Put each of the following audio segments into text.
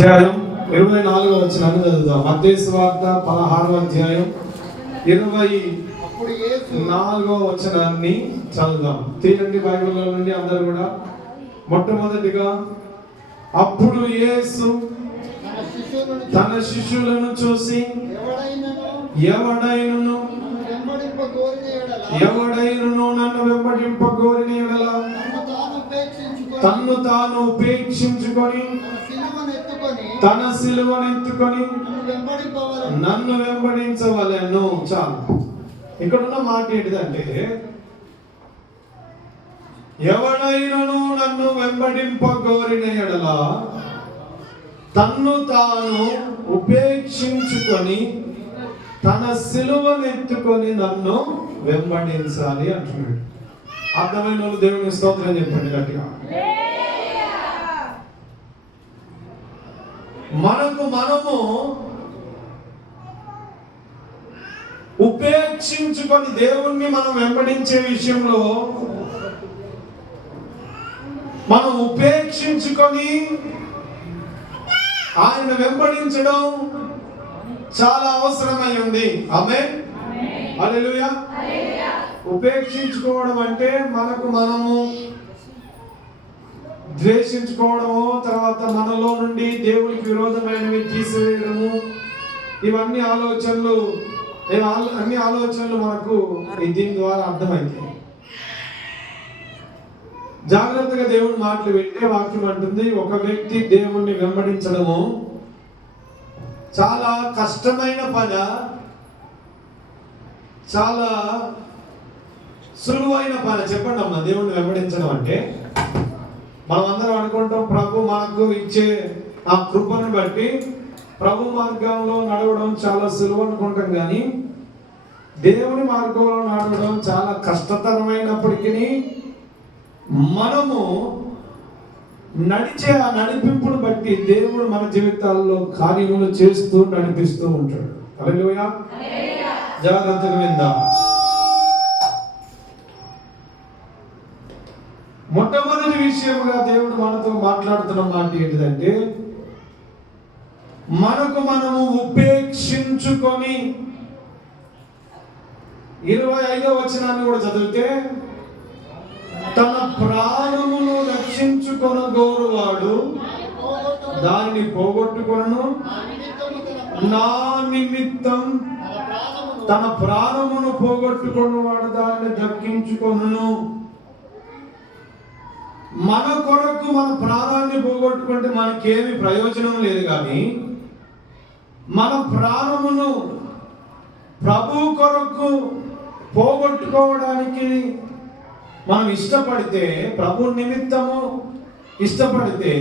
అధ్యాయం 24వ వచనాన్ని చదువుదాం. మత్తయి సువార్త 16వ అధ్యాయం 24వ వచనాన్ని చదువుదాం. తీయండి బైబిల్లో నుండి అందరూ కూడా. మొట్టమొదటిగా, అప్పుడు యేసు తన శిష్యులను చూసి, ఎవడైనను నన్ను వెంబడింపగోరిన యెడల తన్ను తాను ఉపేక్షించుకొని తన సిలువనెత్తుకొని నన్ను వెంబడించవలెను. చాలు. ఇక్కడున్న మాట ఏంటిదంటే, ఎవడైనను నన్ను వెంబడింపగోరిన యెడల తన్ను తాను ఉపేక్షించుకొని తన సిలువనెత్తుకొని నన్ను వెంబడించాలి అంటున్నాడు. అర్థమైన వాళ్ళు దేవుని స్తోత్రం చెప్పండి గట్టిగా. మనము ఉపేక్షించుకొని దేవుణ్ణి మనం వెంబడించే విషయంలో మనం ఉపేక్షించుకొని ఆయన వెంబడించడం చాలా అవసరమై ఉంది. ఆమేన్, హల్లెలూయా. ఉపేక్షించుకోవడం అంటే మనము ద్వేషించుకోవడము, తర్వాత మనలో నుండి దేవునికి విరోధమైనవి తీసివేయడము, ఇవన్నీ అన్ని ఆలోచనలు మనకు దీని ద్వారా అర్థమైంది. జాగ్రత్తగా దేవుని మాటలు వింటే వాక్యం అంటుంది, ఒక వ్యక్తి దేవుణ్ణి వెంబడించడము చాలా కష్టమైన పని, చాలా సులువైన పని. చెప్పండి అమ్మా, దేవుణ్ణి వెంబడించడం అంటే మనం అందరం అనుకుంటాం, ప్రభు మనకు ఇచ్చే ఆ కృపను బట్టి ప్రభు మార్గంలో నడవడం చాలా సులువు అనుకుంటాం. కానీ దేవుని మార్గంలో నడవడం చాలా కష్టతరమైనప్పటికీ మనము నడిచే ఆ నడిపింపును బట్టి దేవుడు మన జీవితాల్లో కార్యములు చేస్తూ నడిపిస్తూ ఉంటాడు. హల్లెలూయా. జాగ్రత్తగా విందాం. మొట్టమొదటి విషయముగా దేవుడు మనతో మాట్లాడుతున్న మాట ఏంటిదంటే, మనము ఉపేక్షించుకొని. 25వ వచనాన్ని కూడా చదివితే, తన ప్రాణమును రక్షించుకొనగోరువాడు దానిని పోగొట్టుకొను, నా నిమిత్తం తన ప్రాణమును పోగొట్టుకొనువాడు దానిని దక్కించుకొను. మన కొరకు మన ప్రాణాన్ని పోగొట్టుకుంటే మనకేమి ప్రయోజనం లేదు. కానీ మన ప్రాణమును ప్రభు కొరకు పోగొట్టుకోవడానికి మనం ఇష్టపడితే, ప్రభు నిమిత్తము ఇష్టపడితే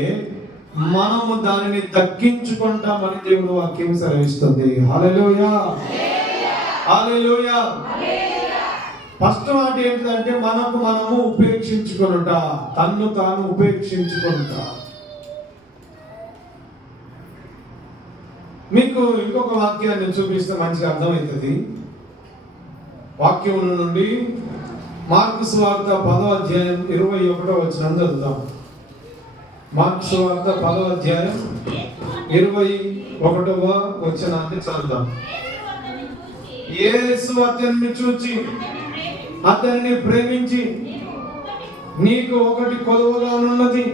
మనము దానిని దక్కించుకుంటామని దేవుడు వాక్యం సెలవిస్తుంది. హల్లెలూయా, హల్లెలూయా. ఫస్ట్ మాట ఏంటంటే, మనము ఉపేక్షించుకొనుట, తన్ను తాను ఉపేక్షించుకొనుట. మీకు ఇంకొక వాక్యాన్ని చూపిస్తే మంచిగా అర్థమవుతుంది. వాక్యం నుండి మార్కు సువార్త 10వ అధ్యాయం 21వ వచనం చదువుతాం. మార్కు సువార్త 10వ అధ్యాయం 21వ వచనాన్ని చదువుతాం. యేసు అతన్ని చూచి అతన్ని ప్రేమించి, నీకు ఒకటి కొలువగానున్నది,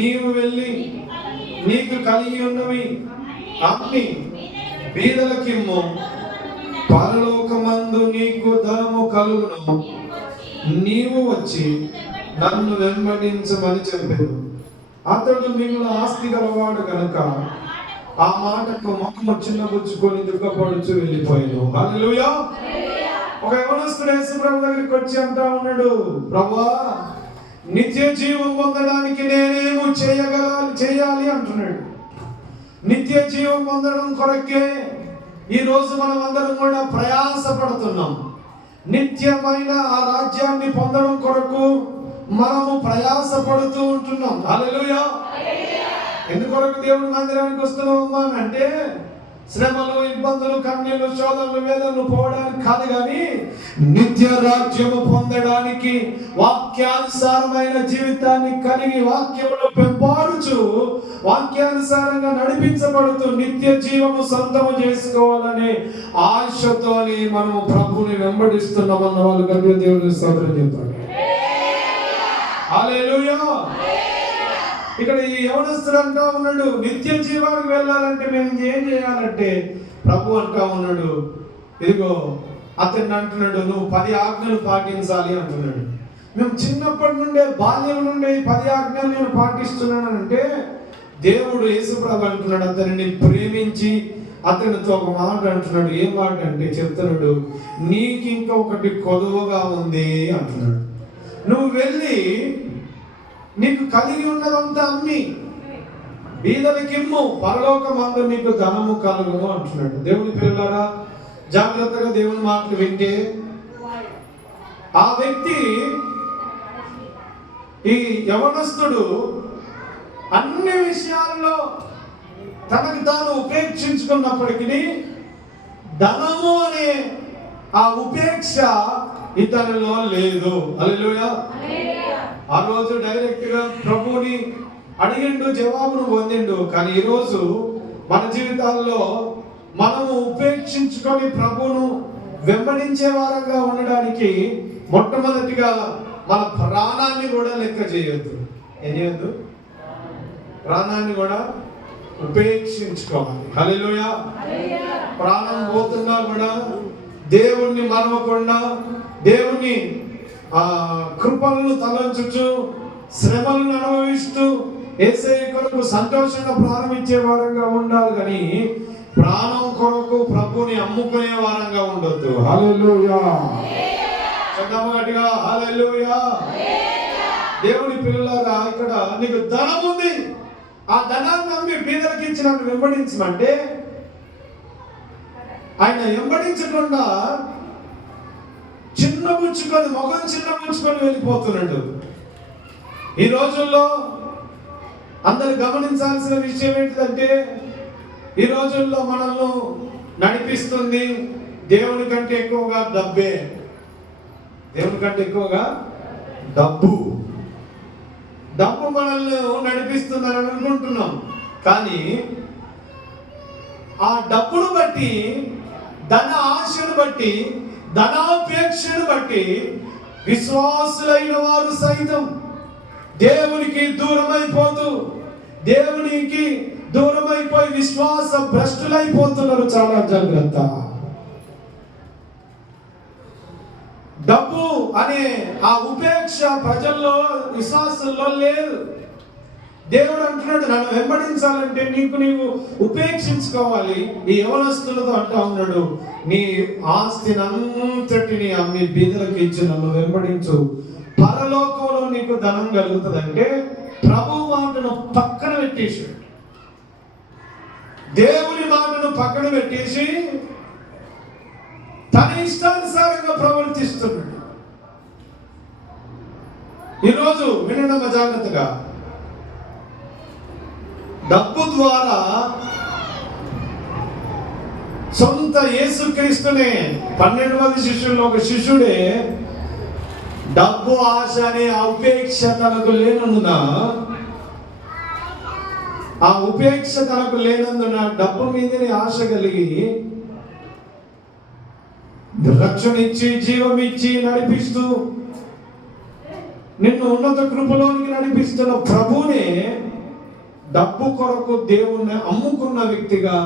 నీవు వెళ్ళి నీకు కలిగి ఉన్నవి అమ్మి బీదలకిమ్ము, పరలోకమందు నీకు ధనము కలుగును, నీవు వచ్చి నన్ను వెంబడించమని చెప్పాడు. అతడు మిగుల ఆస్తి గలవాడు కనుక ఆ మాటకు ముఖము చిన్నబుచ్చుకొని దుఃఖపడుచు వెళ్ళిపోయాను. హల్లెలూయా. ఒక యవనస్తుడు యేసు ప్రభు దగ్గరికి వచ్చి అంటా ఉన్నాడు, ప్రభువా, నిత్య జీవం పొందడానికి నేనేమో చేయాలి అంటున్నాడు. నిత్య జీవం పొందడం కొరకే ఈ రోజు మనం అందరం కూడా ప్రయాసపడుతున్నాం. నిత్యమైన ఆ రాజ్యాన్ని పొందడం కొరకు మనము ప్రయాసపడుతూ ఉంటున్నాం. హల్లెలూయా. ఎందుకొరకు దేవుని మందిరానికి వస్తున్నాం అంటే, శ్రమలు, ఇబ్బందులు, కన్నీళ్లు, శోధనలు, వేదనలు పోవడానికి కాదు, కానీ నిత్య రాజ్యము పొందడానికి వాక్యానుసారమైన జీవితాన్ని కలిగి వాక్యములో పెంపారుచు వాక్యానుసారంగా నడిపించబడుతూ నిత్య జీవము సొంతము చేసుకోవాలనే ఆశతోని మనము ప్రభువుని వెంబడిస్తున్నామన్న వాళ్ళు కలిగి దేవుని స్తోత్రం చెప్పండి. హల్లెలూయా. ఇక్కడ ఈ యవనస్తుడు అంటా ఉన్నాడు, నిత్య జీవానికి వెళ్ళాలంటే మేము ఏం చేయాలంటే, ప్రభు అంటా ఉన్నాడు, ఇదిగో అతన్ని అంటున్నాడు, నువ్వు 10 ఆజ్ఞలు పాటించాలి అంటున్నాడు. మేము చిన్నప్పటి నుండే, బాల్యం నుండే 10 ఆజ్ఞలు నేను పాటిస్తున్నానంటే, దేవుడు యేసుప్రభు అంటున్నాడు, అతనిని ప్రేమించి అతనితో ఒక మాట అంటున్నాడు. ఏం మాట అంటే చెప్తున్నాడు, నీకు ఇంకా ఒకటి కొదువగా ఉంది అంటున్నాడు. నువ్వు వెళ్ళి నీకు కలిగి ఉన్నదంతా అమ్మి బీదలకిమ్ము, పరలోకమందు నీకు ధనము కలుగును అంటున్నాడు. దేవుని పిల్లలారా, జాగ్రత్తగా దేవుని మాటలు వింటే ఆ వ్యక్తి, ఈ యవనస్తుడు అన్ని విషయాల్లో తనకు తాను ఉపేక్షించుకున్నప్పటికీ ధనము అనే ఆ ఉపేక్ష ఇతనిలో లేదు. హల్లెలూయా. ఆ రోజు డైరెక్ట్ గా ప్రభువుని అడిగిండు, జవాబును పొందిండు. కానీ ఈరోజు మన జీవితాల్లో మనము ఉపేక్షించుకొని ప్రభువును వెంబడించే వారంగా ఉండడానికి మొట్టమొదటిగా మన ప్రాణాన్ని కూడా లెక్క చేయొద్దు. ఏం చేయొద్దు? ప్రాణాన్ని కూడా ఉపేక్షించుకోవాలి. హల్లెలూయా. ప్రాణం పోతున్నా కూడా దేవుణ్ణి మరవకుండా, దేవుని కృపలను తలంచుచు, శ్రమలను అనుభవిస్తూ యేసయ్య కొరకు సంతోషంగా ప్రారంభించే వారంగా ఉండాలి, కానీ ప్రాణం కొరకు ప్రభుని అమ్ముకునే వారంగా ఉండొద్దు. హల్లెలూయా. గట్టిగా హల్లెలూయా. దేవుని పిల్లలారా, ఇక్కడ నీకు ధనం ఉంది, ఆ ధనాన్ని అమ్మి బీదలకు ఇచ్చి నన్ను వెంబడించమంటే, ఆయన వెంబడించకుండా చిన్నబుచ్చుకొని, మొగం చిన్నబుచ్చుకొని వెళ్ళిపోతున్నాడు. ఈ రోజుల్లో అందరు గమనించాల్సిన విషయం ఏంటంటే, ఈ రోజుల్లో మనల్ని నడిపిస్తుంది దేవుని కంటే ఎక్కువగా డబ్బే. దేవుని కంటే ఎక్కువగా డబ్బు మనల్ని నడిపిస్తుందని అనుకుంటున్నాం. కానీ ఆ డబ్బును బట్టి, ధన ఆశను బట్టి, ధనాపేక్షను బట్టి విశ్వాసులైన వారు సైతం దేవునికి దూరమైపోతూ, దేవునికి దూరమైపోయి విశ్వాస భ్రష్టులైపోతున్నారు. చాలా జాగ్రత్త. డబ్బు అనే ఆ ఉపేక్ష ప్రజల్లో, విశ్వాసంలో లేదు. దేవుడు అంటున్నాడు, నన్ను వెంబడించాలంటే నీవు ఉపేక్షించుకోవాలి. ఈ యవనస్తులతో అంటా ఉన్నాడు, నీ ఆస్తిని అంతటిని అమ్మి బీదలకు ఇచ్చి నన్ను వెంబడించు, పరలోకంలో నీకు ధనం కలుగుతుందంటే ప్రభు మాటను పక్కన పెట్టేసి, దేవుని మాటను పక్కన పెట్టేసి తన ఇష్టానుసారంగా ప్రవర్తిస్తున్నాడు. ఈరోజు వినడం జాగ్రత్తగా, డబ్బు ద్వారా సొంత యేసుక్రీస్తునే 12 మంది శిష్యుల్లో ఒక శిష్యుడే డబ్బు ఆశ అనే ఉపేక్ష తనకు లేనందున, ఆ ఉపేక్ష తనకు లేనందున డబ్బు మీదనే ఆశ కలిగి రక్షణ ఇచ్చి, జీవం ఇచ్చి నడిపిస్తూ, నిన్ను ఉన్నత కృపలోనికి నడిపిస్తున్న ప్రభువునే డబ్బు కొరకు దేవుణ్ణి అమ్ముకున్న వ్యక్తిగా,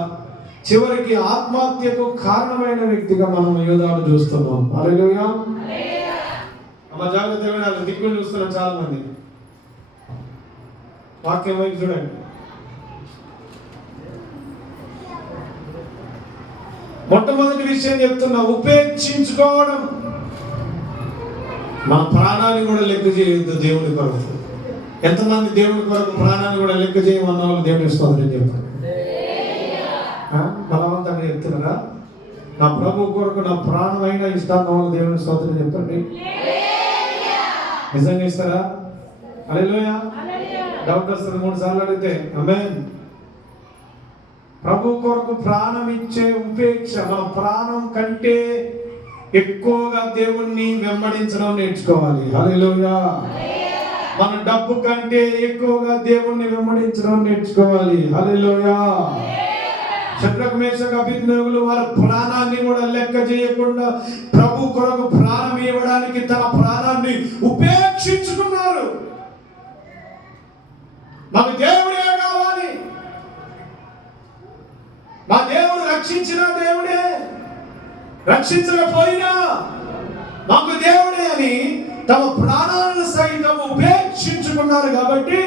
చివరికి ఆత్మహత్యకు కారణమైన వ్యక్తిగా మనం యోధాను చూస్తున్నాం. హల్లెలూయా. అమ్మ జాగ్రత్త, దిక్కులు చూస్తున్నాం చాలా మంది. వాక్యం వైపు చూడండి. మొట్టమొదటి విషయం చెప్తున్నా, ఉపేక్షించుకోవడం. మన ప్రాణాన్ని కూడా లెక్క చేయొద్దు దేవుని కొరకు. ఎంతమంది దేవుని కొరకు ప్రాణాన్ని కూడా లెక్క చేయమన్న వాళ్ళు దేవుని స్తోత్రం చెప్పండి. బలవంతంగా చెప్తున్నారా? నా ప్రభు కొరకు నా ప్రాణమైన ఇష్టాన్న వాళ్ళు దేవుని స్తోత్రం చెప్పండి. నిజంగా ఇస్తారా? హల్లెలూయా. డౌట్ వస్తుంది 3 సార్లు అడిగితే ఆమేన్. ప్రభు కొరకు ప్రాణం ఇచ్చే ఉపేక్ష, మన ప్రాణం కంటే ఎక్కువగా దేవుణ్ణి వెంబడించడం నేర్చుకోవాలి. హల్లెలూయా. మన డబ్బు కంటే ఎక్కువగా దేవుణ్ణి వెంబడించడం నేర్చుకోవాలి. హల్లెలూయా. శద్రకు మేషకు అబేద్నెగోలు వారి ప్రాణాన్ని కూడా లెక్క చేయకుండా ప్రభు కొరకు ప్రాణం ఇవ్వడానికి తన ప్రాణాన్ని ఉపేక్షించుకున్నారు. మాకు దేవుడే కావాలి, మా దేవుడు రక్షించిన దేవుడే, రక్షించకపోయినా మాకు దేవుడే అని తమ ప్రాణాలను సైతం ఉపేక్షించుకున్నారు. కాబట్టి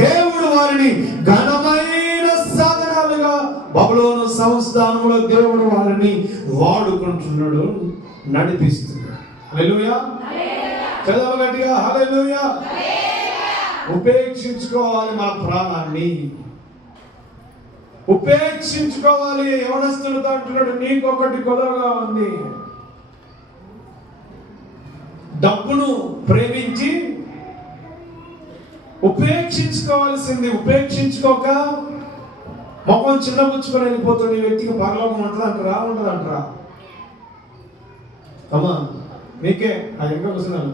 దేవుడు వారిని ఘనమైన సాధనాలుగా బబులోను సంస్థానంలో దేవుడు వారిని వాడుకుంటున్నాడు, నడిపిస్తున్నాడు. హల్లెలూయా. చదవ గట్టిగా హల్లెలూయా. ఉపేక్షించుకోవాలి మన ప్రాణాన్ని, ఉపేక్షించుకోవాలి. యవనస్తులతో అంటున్నాడు, నీకొకటి కొదవగా ఉంది. డబ్బును ప్రేమించి ఉపేక్షించుకోవాల్సింది, ఉపేక్షించుకోక మొహం చిన్నపుచ్చుకొని వెళ్ళిపోతుంది. ఈ వ్యక్తికి పరలోకం ఉంటుంది అంటారా, ఉండదు అంటారా? అమ్మా మీకే ఆ ఇంకా కూర్చున్నాను,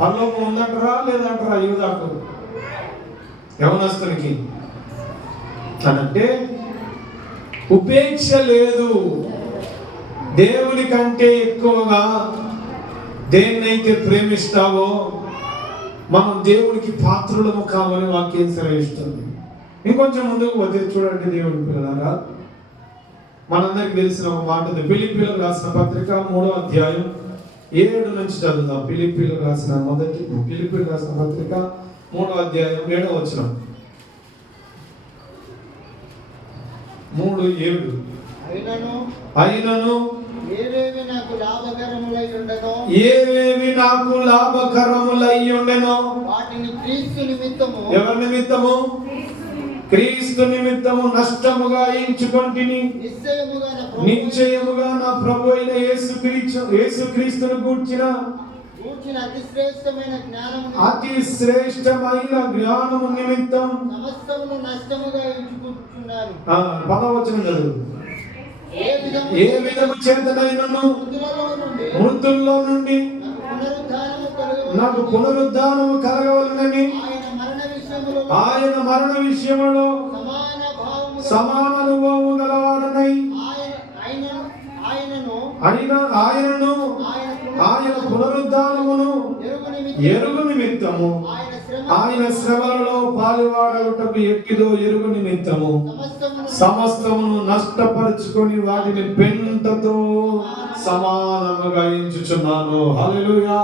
పరలోకం ఉందంటారా లేదంటారా? యువదాకు యవనస్తునికి అనంటే ఉపేక్ష లేదు. దేవుని కంటే ఎక్కువగా దేన్నైతే ప్రేమిస్తావో మనం దేవునికి పాత్రులము కావాలని వాక్యం సెలవిస్తుంది. ఇంకొంచెం ముందుకు పోతే చూడండి దేవుని పిల్లలారా, మనందరికి తెలిసిన ఒక మాట ఉంది. ఫిలిప్పీయులకు రాసిన పత్రిక 3వ అధ్యాయం 7 నుంచి చదువుతాం. ఫిలిప్పీయులకు రాసిన పత్రిక 3వ అధ్యాయం 7వ వచనం. 3:7 అయినను ఏవేవి నాకు లాభకరములై ఉండెనో వాటిని క్రీస్తు నిమిత్తము, ఎవరి నిమిత్తము? క్రీస్తు నిమిత్తము నష్టముగా ఎంచుకొంటిని. నిశ్చయముగా నా ప్రభు అయిన యేసుక్రీస్తును గూర్చిన అతి శ్రేష్టమైన జ్ఞానము నిమిత్తం సమస్తమును నష్టముగా ఎంచుకుంటున్నాను. పదవచనం చదువు. ఏ విధము చేతనైనను మృతుల్లో నుండి నాకు పునరుద్ధానము కలగవలనని ఆయన మరణ విషయములో సమాన అనుభవము గలవాడనై ఆయన పునరుద్ధానమును ఎరుగు నిమిత్తము ఆయన శ్రమలలో పాలువాడటకు ఎక్కిదో ఎరుగు నిమిత్తము సమస్తమును నష్టపరుచుకొని వాటిని పెంటతో సమానముగా ఎంచుచున్నాను. హల్లెలూయా.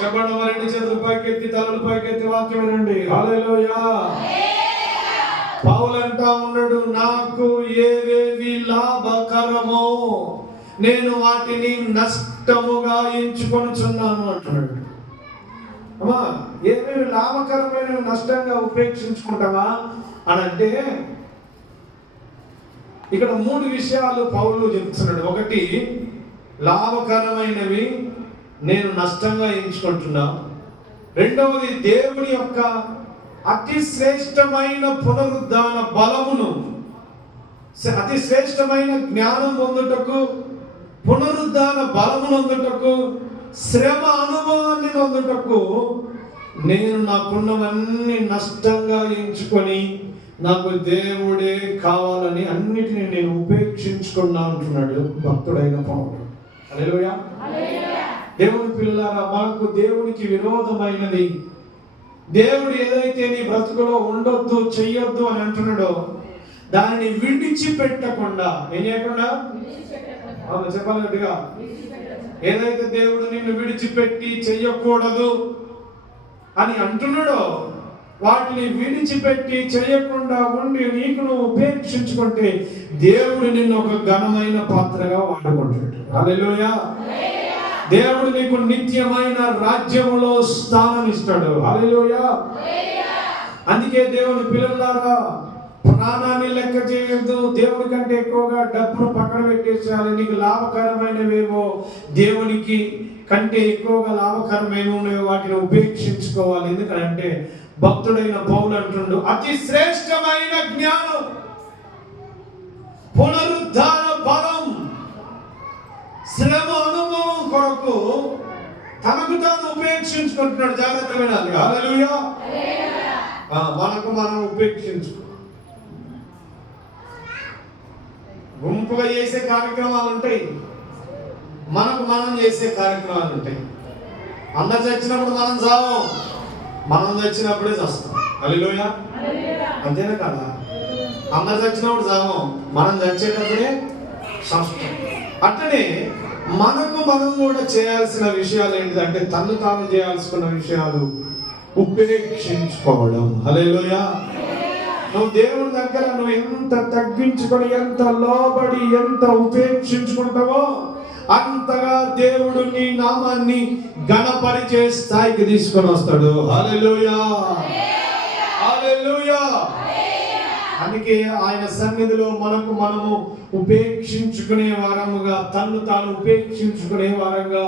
చెప్పండి, రెండు చేతులు పైకెత్తి తలలు పైకెత్తి వాక్యం వినండి. హల్లెలూయా. పౌలు అంటా ఉన్నాడు, నాకు ఏవేవి లాభకరమో నేను వాటిని నష్టముగా ఎంచుకొనుచున్నాను అంటున్నాడు. అమ్మా, ఏవేవి లాభకరమైన నష్టంగా ఉపేక్షించుకుంటావా అని అంటే ఇక్కడ 3 విషయాలు పౌలు చెప్తున్నాడు. ఒకటి, లాభకరమైనవి నేను నష్టంగా ఎంచుకుంటున్నా. రెండవది, దేవుని యొక్క అతి శ్రేష్టమైన పునరుద్ధాన బలమును, అతి శ్రేష్టమైన జ్ఞానం పొందుటకు, పునరుద్ధాన బలమును పొందుటకు, శ్రమ అనుభవాన్ని పొందుటకు నేను నాకున్నవన్నీ నష్టంగా ఎంచుకొని నాకు దేవుడే కావాలని అన్నిటిని నేను ఉపేక్షించుకున్నా అంటున్నాడు భక్తుడైన పౌలు. హల్లెలూయా. దేవుని పిల్లలారా, మనకు దేవునికి విరోధమైనది, దేవుడు ఏదైతే నీ బ్రతుకులో ఉండొద్దు చెయ్యొద్దు అని అంటున్నాడో దానిని విడిచిపెట్టకుండా, ఏం చేయకుండా చెప్పాలి గట్టిగా, ఏదైతే దేవుడు నిన్ను విడిచిపెట్టి చెయ్యకూడదు అని అంటున్నాడో వాటిని విడిచిపెట్టి చేయకుండా ఉండి నీకు నువ్వు ఉపేక్షించుకుంటే దేవుడు నిన్ను ఒక ఘనమైన పాత్రగా వాడుకుంటాడు. హల్లెలూయా. దేవుడు నీకు నిత్యమైన రాజ్యములో స్థానం ఇస్తాడు. హల్లెలూయా. అందుకే దేవుని పిల్లలారా, ప్రాణాన్ని లెక్క చేయొద్దు. దేవుడి కంటే ఎక్కువగా డబ్బును పక్కన పెట్టేసేయాలి. నీకు లాభకరమైనవేవో దేవునికి కంటే ఎక్కువగా లాభకరమైనవి వాటిని ఉపేక్షించుకోవాలి. ఎందుకంటే భక్తుడైన పౌలు అంటుండు, అతి శ్రేష్టమైన జ్ఞానం, పునరుద్ధాన బలం, శ్రమ అనుభవం కొరకు తనకు తాను ఉపేక్షించుకుంటున్నాడు. జాగ్రత్త వినాలి. హల్లెలూయా. మనకు మనం ఉపేక్షించుకో. గుంపుగా చేసే కార్యక్రమాలు ఉంటాయి, మనకు మనం చేసే కార్యక్రమాలు ఉంటాయి. అందరు చచ్చినప్పుడు మనం చావం, మనం చచ్చినప్పుడే చస్తాం. హల్లెలూయా. అంతేనా కదా? అందరు చచ్చినప్పుడు చావం, మనం చచ్చేటప్పుడే చస్తాం. అట్లనే మనకు మనం కూడా చేయాల్సిన విషయాలు ఏంటిదంటే తను తాను చేయాల్సిన విషయాలు ఉపేక్షించుకోవడం. హల్లెలూయా. నువ్వు దేవుని దగ్గర నువ్వు ఎంత తగ్గించుకొని, ఎంత లోబడి, ఎంత ఉపేక్షించుకుంటావో అంతగా దేవుడు నీ నామాన్ని ఘనపరిచే స్థాయికి తీసుకొని వస్తాడు. హల్లెలూయా. హల్లెలూయా. అందుకే ఆయన సన్నిధిలో మనకు మనము ఉపేక్షించుకునే వారముగా, తన్ను తాను ఉపేక్షించుకునే వారంగా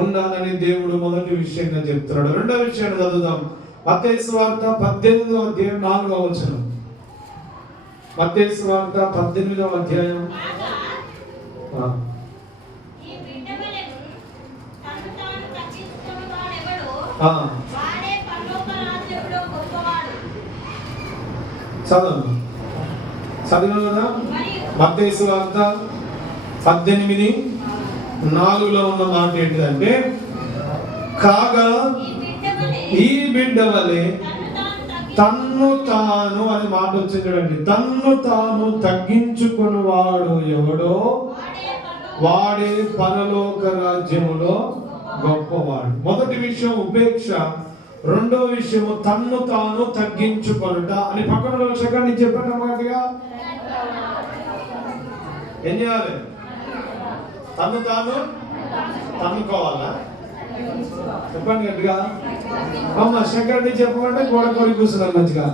ఉండాలని దేవుడు మొదటి విషయంగా చెప్తున్నాడు. రెండో విషయాన్ని చదువుదాం. మత్తయి సువార్త 18వ అధ్యాయం 4వ వచనం. మత్తయి సువార్త 18వ అధ్యాయం. చదువు కదా. మత్తయి సువార్త 18:4లో ఉన్న మాట ఏంటిదంటే, కాగా ఈ బిడ్డ వలె తన్ను తాను అని మాట వచ్చింది చూడండి. తన్ను తాను తగ్గించుకుని వాడు ఎవడో వాడే పరలోక రాజ్యములో గొప్పవాడు. మొదటి విషయం ఉపేక్ష, రెండో విషయము తన్ను తాను తగ్గించుకొనుట. అని పక్కన సెకండ్ చెప్పండి మాటగా. ఏం చేయాలి? తన్ను తాను తన్నుకోవాలా? చెప్పండి గట్టిగా. అమ్మ సెకండ్ చెప్పమంటే గోడ కోరి కూర్చున్నారు మంచిగా.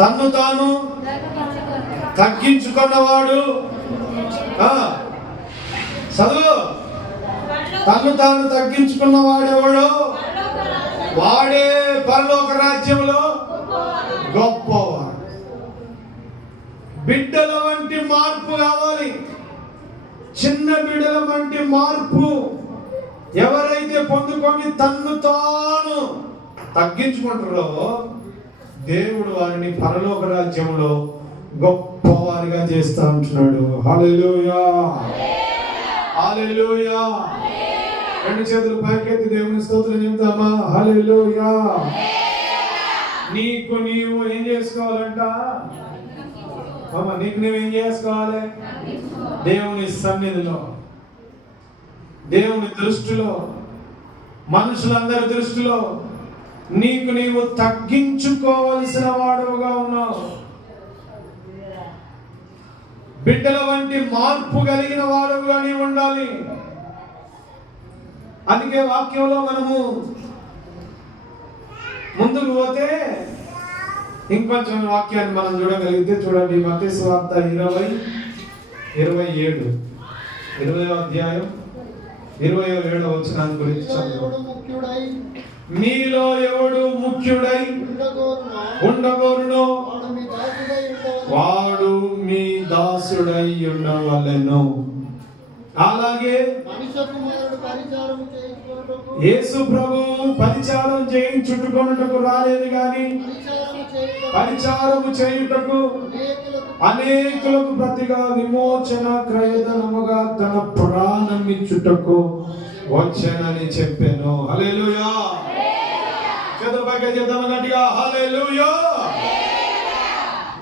తన్ను తాను తగ్గించుకున్నవాడు చదువు. తను తాను తగ్గించుకున్న వాడెవడో వాడే పరలోక రాజ్యంలో గొప్పవాడు. బిడ్డల వంటి మార్పు కావాలి. చిన్న బిడ్డల వంటి మార్పు ఎవరైతే పొందుకొని తన్ను తాను తగ్గించుకుంటారో దేవుడు వారిని పరలోక రాజ్యంలో గొప్పవారిగా చేస్తా ఉంటున్నాడు. హల్లెలూయా. హల్లెలూయా. రెండు చేతులు పైకెత్తి దేవుని స్తోత్రం చెప్తామా? హల్లెలూయా. నీకు నీవు ఏం చేసుకోవాలంట? నీకు నువ్వేం చేసుకోవాలి? దేవుని సన్నిధిలో, దేవుని దృష్టిలో, మనుషులందరి దృష్టిలో నీకు నీవు తగ్గించుకోవలసిన వాడుగా ఉన్నావు. బిడ్డల వంటి మార్పు కలిగిన వాడుగా నీవు ఉండాలి. అందుకే వాక్యంలో మనము ముందుకు పోతే ఇంకొంచెం వాక్యాన్ని మనం చూడగలిగితే చూడండి. మత్తయి సువార్త 20:27 20వ అధ్యాయం 27వ వచనాన్ని గురించి మీలో ఎవడు ముఖ్యుడై ఉండగోరునో వాడు మీ దాసుడై ఉండవలెను. అలాగే యేసు ప్రభువు పరిచారం చేయించుటకు రాలేదు గాని పరిచారము చేయుటకు అనేకులకు ప్రతిగా విమోచన క్రయధనముగా తన ప్రాణం ఇచ్చుటకు వచ్చానని చెప్పాను. హల్లెలూయా. గట్టిగా హల్లెలూయా.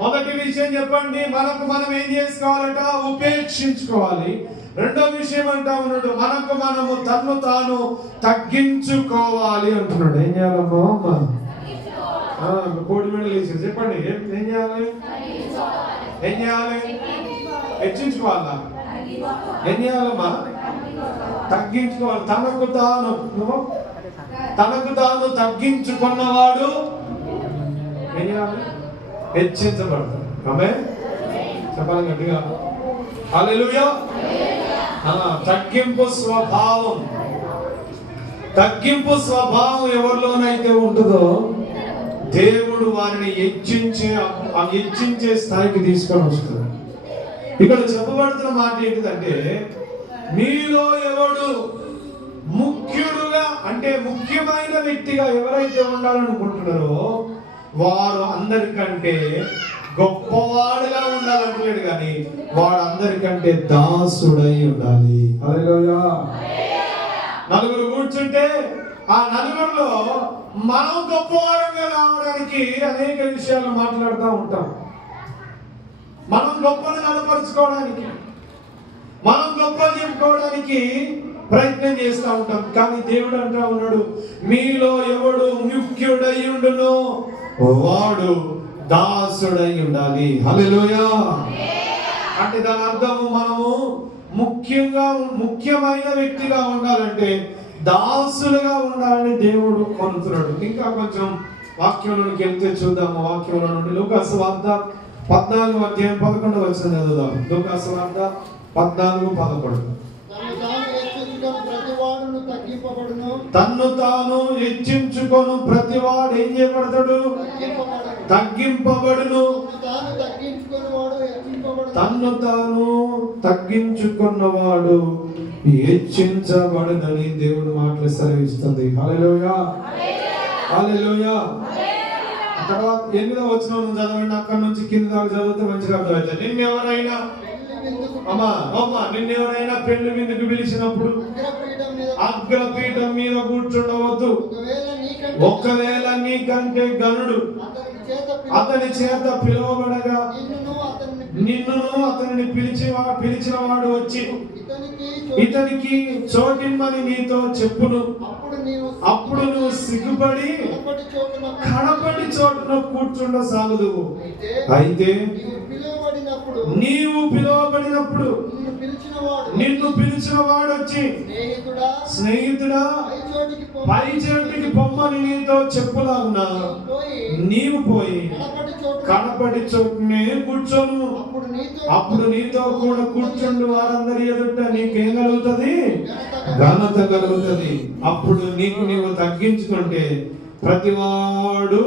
మొదటి విషయం చెప్పండి, మనకు మనం ఏం చేసుకోవాలంట? ఉపేక్షించుకోవాలి. రెండో విషయం అంటా ఉన్నాడు, మనకు మనము తన్ను తాను తగ్గించుకోవాలి అంటున్నాడు. ఏం చేయాలమ్మా? కోడి మెడలు వేసారు. చెప్పండి, ఏం చేయాలి? ఏం చేయాలి? హెచ్చించుకోవాలా? ఏం చేయాలమ్మా? తగ్గించుకోవాలి. తనకు తాను తగ్గించుకున్నవాడు ఏం చేయాలి? హెచ్చించబడతాడు. ఆమేన్. చెప్పాలి గట్టిగా. హల్లెలూయా. తగ్గింపు స్వభావం. తగ్గింపు స్వభావం ఎవరిలోనైతే ఉంటుందో దేవుడు వారిని హెచ్చించే స్థాయికి తీసుకొని వస్తాడు. ఇక్కడ చెప్పబడుతున్న మాట ఏంటిదంటే, మీలో ఎవడు ముఖ్యుడుగా అంటే ముఖ్యమైన వ్యక్తిగా ఎవరైతే ఉండాలనుకుంటున్నారో వారు అందరికంటే గొప్పవాడుగా ఉండాలంటలేడు, కానీ వాడు అందరికంటే దాసుడై ఉండాలి. హల్లెలూయా. నలుగురు కూర్చుంటే ఆ నలుగురిలో మనం గొప్పవారంగా రావడానికి అనేక విషయాలు మాట్లాడుతూ ఉంటాం. మనం గొప్పలు కనపరుచుకోవడానికి, మనం గొప్పలు చెప్పుకోవడానికి ప్రయత్నం చేస్తూ ఉంటాం. కానీ దేవుడు అంటా ఉన్నాడు, మీలో ఎవడు ముఖ్యుడై ఉండునో వాడు దాసుడై ఉండాలి. హల్లెలూయా. అంటే దాని అర్థము మనము ముఖ్యమైన వ్యక్తిగా ఉండాలంటే దాసులుగా ఉండాలని దేవుడు కోరుతున్నాడు. ఇంకా కొంచెం వాక్యంలోకి వెళ్తే చూద్దాము. వాక్యంలో నుండి లూకాసు వార్త 14:11 చదువుదాం. లూకాసు వార్త 14:11. తన్ను తాను హెచ్చించుకొను ప్రతివాడు ఏం చేయబడతాడు? తగ్గింపబడును. తన్ను తాను తగ్గించుకున్నవాడు హెచ్చించబడునని దేవుడు మాటలు సెలవిస్తుంది. హల్లెలూయా. హల్లెలూయా. తర్వాత 8వ వచనం చదవండి. అక్కడి నుంచి కింద దాకా చదివితే మంచిగా అర్థమవుతుంది. నిన్నెవరైనా నిన్నెవరైనా పెళ్లి విందుకు పిలిచినప్పుడు అగ్రపీఠం మీద కూర్చుండవద్దు. ఒకవేళ నీకంటే గనుడు అతని చేత పిలువబడగా నిన్నును అతనిని పిలిచిన వాడు వచ్చి ఇతనికి చోటిమ్మని నీతో చెప్పును. అప్పుడు నువ్వు సిగ్గుపడి కనపడి చోటున కూర్చుండ సాగుదువు. అయితే నీవు పిలువబడినప్పుడు నిన్ను పిలిచిన వాడు వచ్చి స్నేహితుడా పై చోటికి పొమ్మని నీతో చెప్పులాగునా నీవు పోయి కనపడి చోటునే కూర్చోను. అప్పుడు నీతో కూడా కూర్చుండు వారందరి ఎదుట నీకేం కలుగుతుంది? ఘనత కలుగుతుంది. అప్పుడు నీవు తగ్గించుకుంటే ప్రతివాడు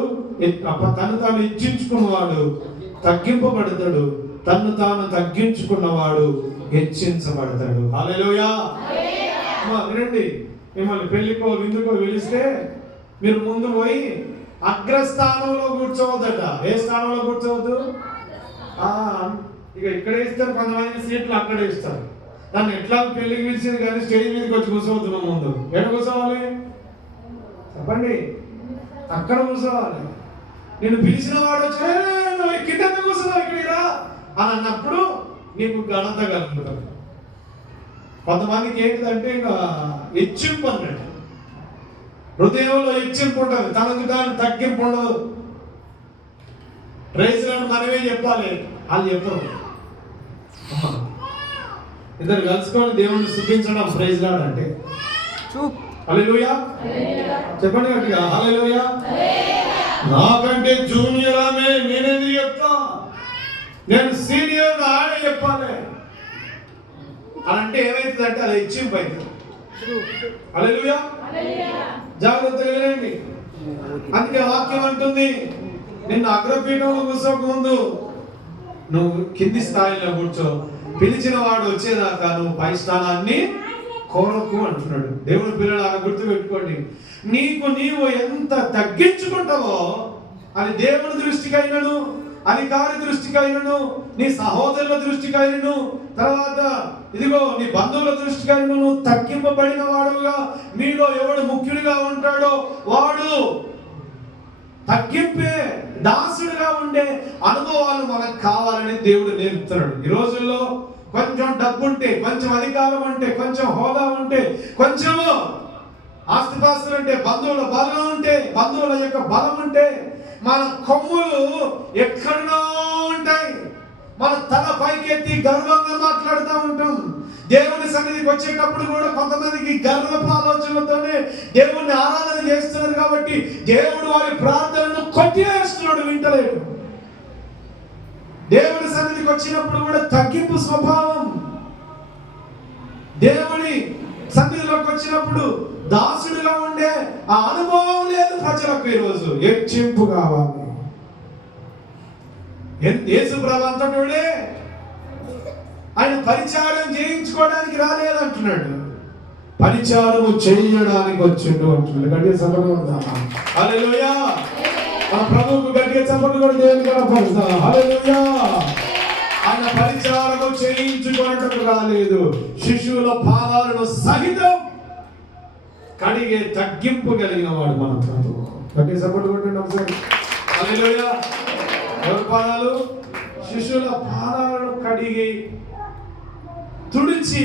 తను తాను హెచ్చించుకున్నవాడు తగ్గింపబడతాడు, తన్ను తాను తగ్గించుకున్నవాడు హెచ్చించబడతాడు. హల్లెలూయా. వినండి, మిమ్మల్ని పెళ్లికో విందుకో పిలిస్తే మీరు ముందు పోయి అగ్రస్థానంలో కూర్చోవద్దట. ఏ స్థానంలో కూర్చోవద్దు? ఇక ఇక్కడ ఇస్తారు, కొంతమంది సీట్లు అక్కడే ఇస్తారు. నన్ను ఎట్లా పెళ్లికి పిలిచింది కానీ స్టేజ్ మీదకి వచ్చి కూర్చోవద్దు. ముందు ఎక్కడ కూర్చోవాలి చెప్పండి? అక్కడ కూర్చోవాలి. నేను పిలిచిన వాడు వచ్చి కింద కూర్చున్నావు ఇక్కడిరా అని అన్నప్పుడు నీకు ఘనత కలుగుతుంది. కొంతమందికి ఏంటిదంటే ఇంకా హెచ్చింపు అన్నట్టు, హృదయంలో హెచ్చింపు ఉంటుంది, తనకు తాను తగ్గింపు ఉండదు. ప్రైజ్లను మనమే చెప్పాలి, వాళ్ళు చెప్పరు. ఇద్దరు కలుసుకొని దేవుణ్ణి స్తుతించడం ప్రైజ్ లాడ్ అంటే. హల్లెలూయా. చెప్పండి గట్టిగా హల్లెలూయా. నాకంటే జూనియర్ ఆమె నేనేది చెప్తా, నేను సీనియర్ ఆడే చెప్పాలి అని అంటే ఏమైతుందంటే అది హెచ్చింపు అవుతుంది. హల్లెలూయా. జాగ్రత్తగా వినండి. అందుకే వాక్యం అంటుంది, నిన్ను అగ్రపీఠంలో కూర్చోక ముందు నువ్వు కింది స్థాయిలో కూర్చో, పిలిచిన వాడు వచ్చేదాకా నువ్వు పై స్థానాన్ని కోరకు అంటున్నాడు. దేవుని పిల్లలు అలా గుర్తు పెట్టుకోండి. నీవు ఎంత తగ్గించుకుంటావో అది దేవుని దృష్టికైనను, అధికారి దృష్టికైనను, నీ సహోదరుల దృష్టికైనను, తర్వాత ఇదిగో నీ బంధువుల దృష్టికైనను తగ్గింపబడిన వాడుగా మీలో ఎవడు ముఖ్యుడిగా ఉంటాడో వాడు తగ్గింపే దాసుడిగా ఉండే అనుభవాలు మనకు కావాలని దేవుడు నేర్పుతున్నాడు. ఈ రోజుల్లో కొంచెం డబ్బు ఉంటే, కొంచెం అధికారం ఉంటే, కొంచెం హోదా ఉంటే, కొంచెము ఆస్తిపాస్తులు ఉంటే, బంధువుల బలం ఉంటే, బంధువుల యొక్క బలం ఉంటే మన కొమ్ములు ఎక్కడో ఉంటాయి. మన తల పైకెత్తి గర్వంగా మాట్లాడుతూ ఉంటాం. దేవుని సన్నిధికి వచ్చేటప్పుడు కూడా కొంతమందికి గర్వపు ఆలోచనలతోనే దేవుణ్ణి ఆరాధన చేస్తున్నారు. కాబట్టి దేవుడు వారి ప్రార్థనను కొట్టివేస్తున్నాడు, వింటలేడు. దేవుని సన్నిధికి వచ్చినప్పుడు కూడా తగ్గింపు స్వభావం, దేవుని సన్నిధిలోకి వచ్చినప్పుడు దాసుడిగా ఉండే ఆ అనుభవం లేదు ప్రజలకు. ఈరోజు హెచ్చింపు కావాలి. యేసు ప్రభు అంతటోడే ఆయన పరిచారం చేయించుకోవడానికి రాలేదంటున్నాడు, పరిచారము చేయడానికి వచ్చిండు అంటున్నాడు. గట్టిగా చప్పట్లు కొడదాం. హల్లెలూయా. మన ప్రభువుకు గట్టిగా చప్పట్లు కొట్టి దేవుని కనపరుస్తాం. హల్లెలూయా. ఆయన పరిచారము చేయించుకోవడానికి రాలేదు, శిశువుల పాదాలను సహితం కడిగే తగ్గింపు కలిగిన వాడు మన ప్రభువు. గట్టిగా చప్పట్లు కొట్టండి ఒకసారి. హల్లెలూయా. ఎవరి పాదాలు? శిశువుల పాదాలను కడిగి తుడిచి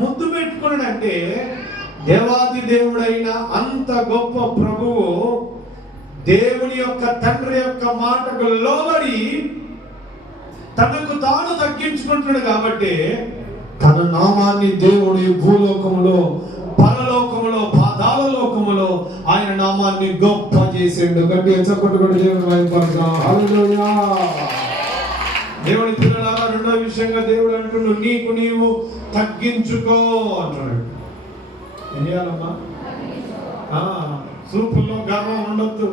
ముద్దు పెట్టుకున్నాడంటే దేవాది దేవుడైన అంత గొప్ప ప్రభువు దేవుని యొక్క తండ్రి యొక్క మాటకు లోబడి తనకు తాను తగ్గించుకుంటున్నాడు. కాబట్టి తన నామాన్ని దేవుడి భూలోకములో, పరలోకములో, పాతాళ లోకములో ఆయన నామాన్ని గొప్ప చేసిండు. గట్టిగా చప్పట్లు కొట్టి దేవుని వైపడదాం. హల్లెలూయా. దేవుని పిల్లలారా, రెండో విషయంగా దేవుడు అంటున్నాడు, నీకు నీవు తగ్గించుకో అంటున్నాడు. ఏం చేయాలమ్మా? చూపుల్లో గర్వం ఉండొద్దు,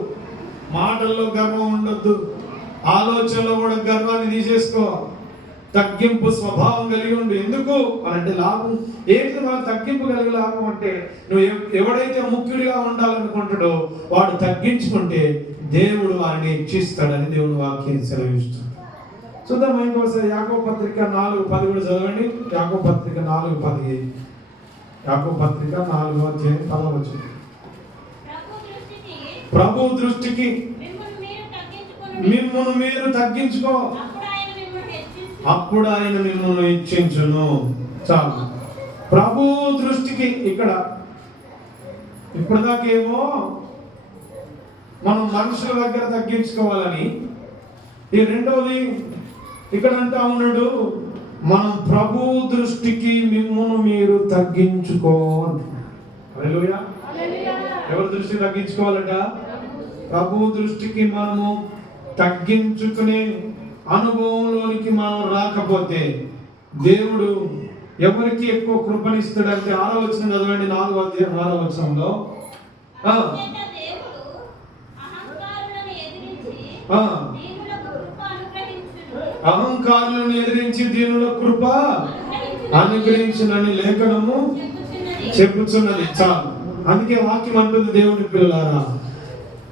మాటల్లో గర్వం ఉండొద్దు, ఆలోచనలో కూడా గర్వాన్ని తీసేసుకో. తగ్గింపు స్వభావం కలిగి ఉండు. ఎందుకు అంటే లాభం ఏంటి? మన తగ్గింపు కలిగి లాభం అంటే నువ్వు ఎవడైతే ముఖ్యుడిగా ఉండాలనుకుంటాడో వాడు తగ్గించుకుంటే దేవుడు వారిని హెచ్చిస్తాడని దేవుని వాక్యం సెలవిస్తుంది. చూద్దాం ఇంకోసారి యాకోబు పత్రిక 4:10 కూడా చదవండి. యాకోబు పత్రిక 4:10. యాకోబు పత్రిక 4:10. ప్రభు దృష్టికి మిమ్మును మీరు తగ్గించుకో, అప్పుడు ఆయన మిమ్మల్ని హెచ్చించును. చాలు. ప్రభు దృష్టికి ఇక్కడ ఇప్పటిదాకేమో మనం మనుషుల దగ్గర తగ్గించుకోవాలని, ఈ రెండవది ఇక్కడ అంటా ఉన్నాడు, మనం ప్రభు దృష్టికి మిమ్మును మీరు తగ్గించుకో అంటున్నాడు. హల్లెలూయా. ఎవరి దృష్టికి తగ్గించుకోవాలట? ప్రభు దృష్టికి మనము తగ్గించుకునే అనుభవంలోనికి మనం రాకపోతే దేవుడు ఎవరికి ఎక్కువ కృపనిస్తాడంటే 6వ వచనం చదవండి. 4వ అధ్యాయం 6వ వచనంలో అహంకారులను ఎదిరించి దీనుల కృప అనుగ్రహించునని లేఖనము చెప్పుచున్నది. చాలు. అందుకే వాక్యం అంటుంది, దేవుని పిల్లలారా,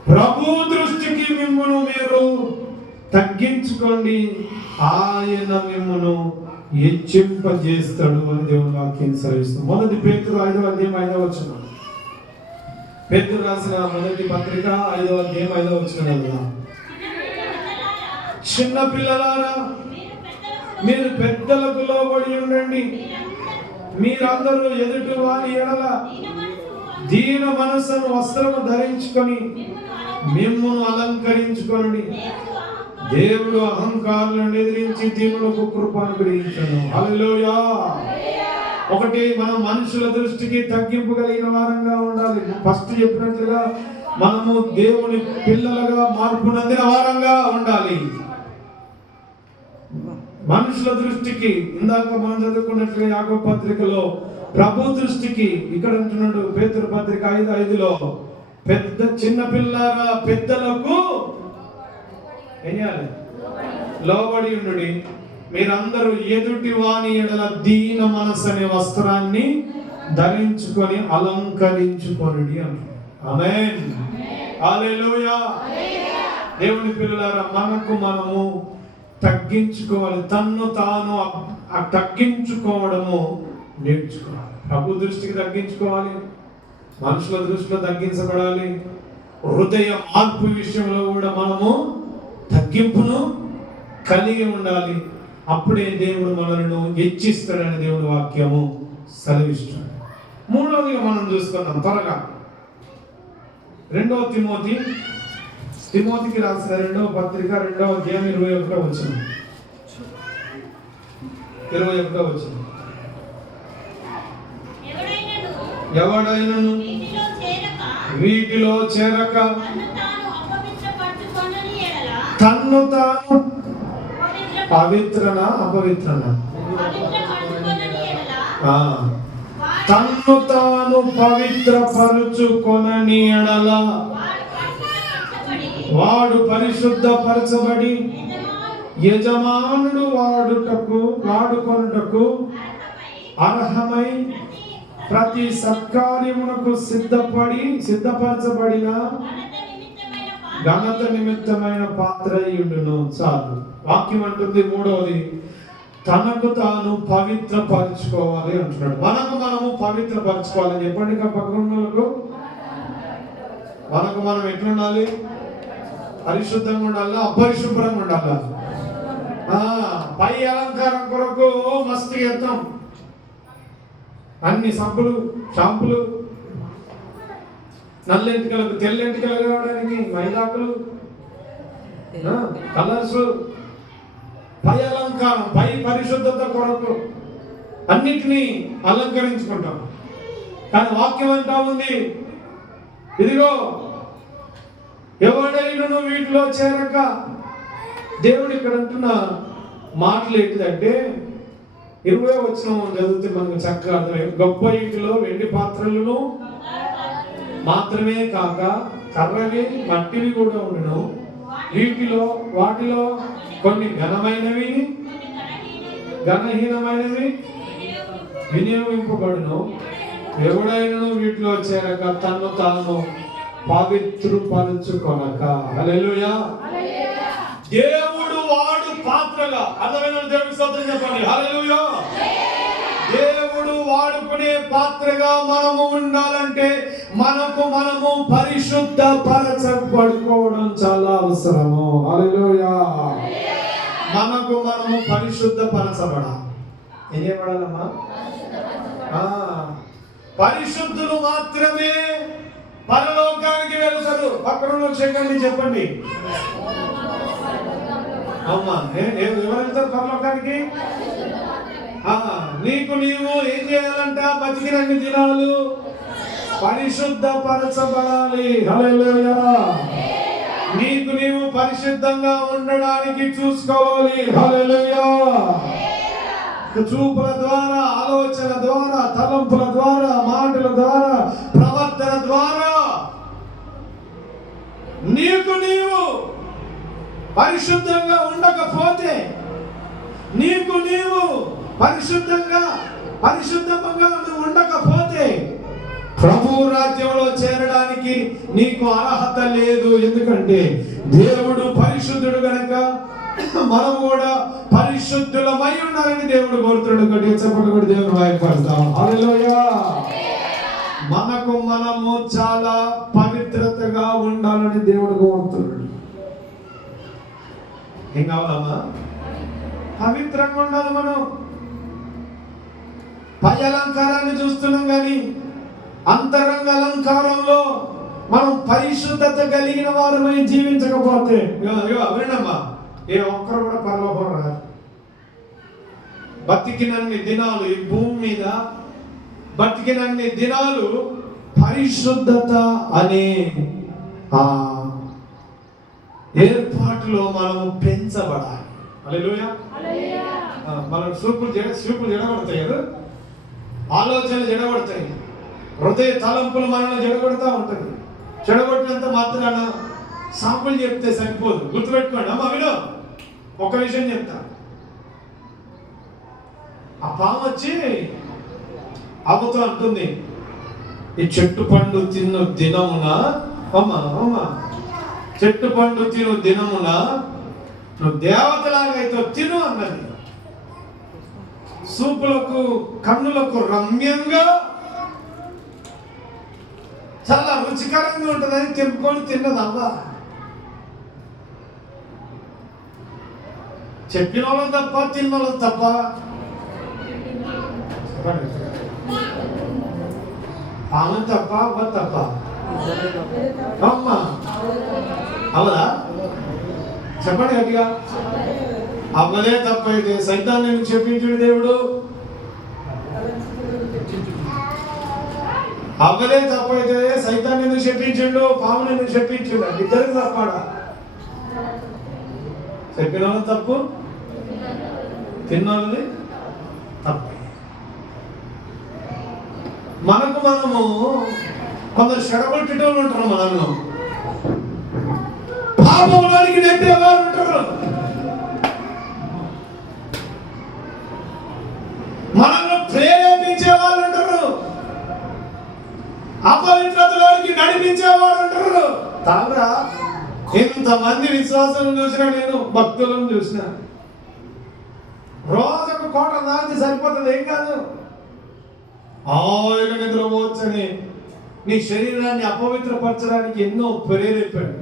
ప్రభు దృష్టికి మిమ్మును మీరు తగ్గించుకోండి, ఆయన మిమ్మును హెచ్చింపజేస్తాడు అని దేవుని వాక్యం సెలవిస్తుంది. మొదటి పేతురు 5వ అధ్యాయం 5వ వచనం. పేతురు రాసిన మొదటి పత్రిక 5వ అధ్యాయం 5వ వచనం. చిన్న పిల్లలారా, మీరు పెద్దలకు లోబడి ఉండండి, మీరందరూ ఎదుటి వారి ఎడల దీన మనసును వస్త్రము ధరించుకొని మిమ్మును అలంకరించుకోండి. దేవుడు అహంకారులను ఎదిరించి దీనులకు కృప అనుగ్రహించును. హల్లెలూయా. ఒకటి, మనం మనుషుల దృష్టికి తగ్గింపు కలిగిన వారంగా ఉండాలి. ఫస్ట్ చెప్పినట్లుగా మనము దేవుని పిల్లలుగా మార్పు నందిన వారంగా ఉండాలి. మనుషుల దృష్టికి ఇందాక మనం చదువుకున్నట్లుగా యాకోబు పత్రికలో ప్రభు దృష్టికి ఇక్కడ అంటున్నాడు, పేతురు పత్రిక 5:5లో చిన్న పిల్లరా పెద్దలకు ఏం చేయాలి? లోబడి ఉండుడి, మీరందరూ ఎదుటి వాని ఎడల దీన మనసు అనే వస్త్రాన్ని ధరించుకొని అలంకరించుకొనుడి అంటున్నాడు. ఆమేన్. హల్లెలూయా. దేవుని పిల్లలారా, మనకు మనము తగ్గించుకోవాలి. తన్ను తాను తగ్గించుకోవడము నేర్చుకోవాలి. ప్రభు దృష్టికి తగ్గించుకోవాలి, మనుషుల దృష్టిలో తగ్గించబడాలి. హృదయ మార్పు విషయంలో కూడా మనము తగ్గింపును కలిగి ఉండాలి. అప్పుడే దేవుడు మనలను హెచ్చిస్తాడని దేవుడి వాక్యము సెలవిస్తుంది. మూడవదిగా మనం చూసుకుందాం త్వరగా. 2వ తిమోతికి రాసిన 2వ పత్రిక 2వ అధ్యాయం 21వ వచనం. 21వ వచనం. ఎవడైనను వీటిలో చేరక తన్ను తాను అపవిత్రన తన్ను తాను పవిత్రపరచుకొనని ఎడల వాడు పరిశుద్ధపరచబడి యజమానుడు వాడుకొనుటకు అర్హమై ప్రతి సత్కార్యమునకు సిద్ధపరచబడిన ఘనత నిమిత్తమైన పాత్ర అయ్యుండును. చాలు. వాక్యం అంటుంది మూడవది, తనకు తాను పవిత్రపరచుకోవాలి అంటున్నాడు. మనకు మనము పవిత్రపరచుకోవాలని చెప్పండి. పక్కనకు మనకు మనం ఎట్లుండాలి? పరిశుద్ధంగా ఉండాలా, అపరిశుభ్రంగా ఉండాలా? పై అలంకారం కొరకు మస్తు యత్నం, అన్ని సంపులు షాంపులు, నల్లెంటికలకు తెల్లెంటికలు కావడానికి మైదాకులు, కలర్స్, పై అలంకారం, పై పరిశుద్ధత కొరకు అన్నిటినీ అలంకరించుకుంటాం. కానీ వాక్యం అంటా ఉంది, ఇదిగో ఎవడైనా వీటిలో చేరక, దేవుడు ఇక్కడ అంటున్న మాటలు ఏంటిదంటే 20వ వచనం చదివితే మనకు చక్కగా అర్థమై, గొప్ప ఇంటిలో వెండి పాత్రలను మాత్రమే కాక కర్రవి మట్టివి కూడా ఉండును, వాటిలో కొన్ని ఘనమైనవి ఘనహీనమైనవి వినియోగింపబడును. ఎవడైనా వీటిలో చేరక తన్ను తాను పవిత్రపరచుకొనక. హల్లెలూయా. దేవుడు వాడు పాత్రగా, అర్థమైన దేవుని స్తోత్రం చెప్పండి. హల్లెలూయా. దేవుడు వాడుకునే పాత్రగా మనము ఉండాలంటే మనము పరిశుద్ధపరచబడుకోవడం చాలా అవసరము. హల్లెలూయా. మనము పరిశుద్ధపరచబడాలి. ఏం చేయబడాలమ్మా? పరిశుద్ధులు మాత్రమే పరలోకానికి వెళ్తారు. పక్కన చెక్కండి, చెప్పండి. అమ్మా, ఎవరు వెళ్తారు పరలోకానికి? నీకు నీవు ఏం చేయాలంట? బతికినన్ని దినాలు పరిశుద్ధపరచబడాలి. హల్లెలూయా. నీకు నీవు పరిశుద్ధంగా ఉండడానికి చూసుకోవాలి. హల్లెలూయా. చూపుల ద్వారా, ఆలోచన ద్వారా, తలంపుల ద్వారా, మాటల ద్వారా, ప్రవర్తన ద్వారా నీకు నీవు పరిశుద్ధంగా ఉండకపోతే, నీకు నీవు పరిశుద్ధంగా ఉండకపోతే ప్రభు రాజ్యంలో చేరడానికి నీకు అర్హత లేదు. ఎందుకంటే దేవుడు పరిశుద్ధుడు గనక మనం కూడా పరిశుద్ధులమై ఉండాలని దేవుడు కోరుతున్నాడు. గట్టిగా చెప్పండి, కూడా దేవుని వాయిపడతాం. హల్లెలూయా. మనము చాలా పవిత్రతగా ఉండాలని దేవుడు కోరుతున్నాడు. ఏం కావాలమ్మా? పవిత్రంగా ఉండాలి. మనం పై అలంకారాన్ని చూస్తున్నాం కానీ అంతరంగ అలంకారంలో మనం పరిశుద్ధత కలిగిన వారమై జీవించకపోతే వినమ్మా, ఏ ఒక్కరు కూడా పరలోకం రాదు. బతికినన్ని దినాలు ఈ భూమి మీద, బతికినన్ని దినాలు పరిశుద్ధత అనే ఏర్పాటులో మనము పెంచబడాలి. హల్లెలూయా. మనం చూపులు జడబడతాయి కదా, ఆలోచనలు జడబడతాయి, హృదయ తలంపులు మనల్ని జడబడతా ఉంటుంది. చెడగొట్టినంత మాత్రాన సాంపుల్ చెప్తే సరిపోదు. గుర్తుపెట్టుకోండి అమ్మా. విను, ఒక విషయం చెప్తా. ఆ పాము వచ్చి అవ్వతో అంటుంది, ఈ చెట్టు పండు తిన్న దినమున, అమ్మా చెట్టు పండు తిను దినమున నువ్వు దేవతలాగైతే తిను అన్నది. సూపులకు, కన్నులకు రమ్యంగా, చాలా రుచికరంగా ఉంటుందని తెంపుకొని తిన్నది అవ్వ. చెప్పిన వాళ్ళం తప్ప, తిన్న వాళ్ళం తప్ప. ఆమె తప్ప, అవ్వ తప్ప. అమ్మా అవదా? చెప్పండి గట్టిగా. అవ్వదే తప్పైతే సైతాన్ని ఎందుకు చెప్పించుడు దేవుడు? అవ్వదే తప్పైతే సైతాన్ని ఎందుకు చెప్పించిండు? పాముని ఎందుకు చెప్పించిండు? ఇద్దరికి తప్పాడా? చెప్పిన వాళ్ళు తప్పు, తిన్న వాళ్ళది తప్పు. మనకు మనము కొందరు చెడగొట్టేటోళ్ళు ఉంటారు, మనల్ని పాపంలోనికి నెట్టేవారు ఉంటారు, మనల్ని ప్రేరేపించే వాళ్ళు ఉంటారు, అపవిత్రతలోకి నడిపించేవాడు ఉంటారు. తాగా ఇంతమంది విశ్వాసం చూసిన, నేను భక్తులను చూసిన, రోజుకు కోట దాచి సరిపోతుంది, ఏం కాదు, హాయిగా నిద్రపోవచ్చని నీ శరీరాన్ని అపవిత్రపరచడానికి ఎన్నో ప్రేరేపాడు.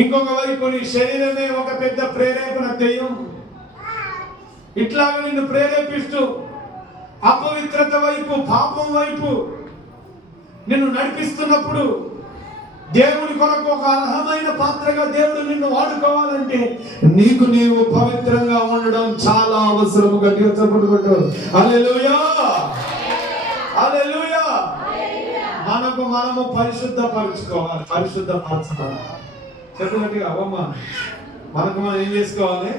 ఇంకొక వైపు నీ శరీరమే ఒక పెద్ద ప్రేరేపణ దెయ్యం. ఇట్లాగా నిన్ను ప్రేరేపిస్తూ అపవిత్రత వైపు, పాపం వైపు నిన్ను నడిపిస్తున్నప్పుడు, దేవుని కొరకు ఒక అర్హమైన పాత్రగా దేవుడు నిన్ను వాడుకోవాలంటే నీకు నీవు పవిత్రంగా ఉండడం చాలా అవసరం. గట్టిగా చెప్పుకుంటూ హల్లెలూయా, హల్లెలూయా. మనకు మనము పరిశుద్ధపరచుకోవాలి, పరిశుద్ధపరచబడాలి. చెప్పినట్టుగా అవ్వమ్మ, మనకు మనం ఏం చేసుకోవాలి?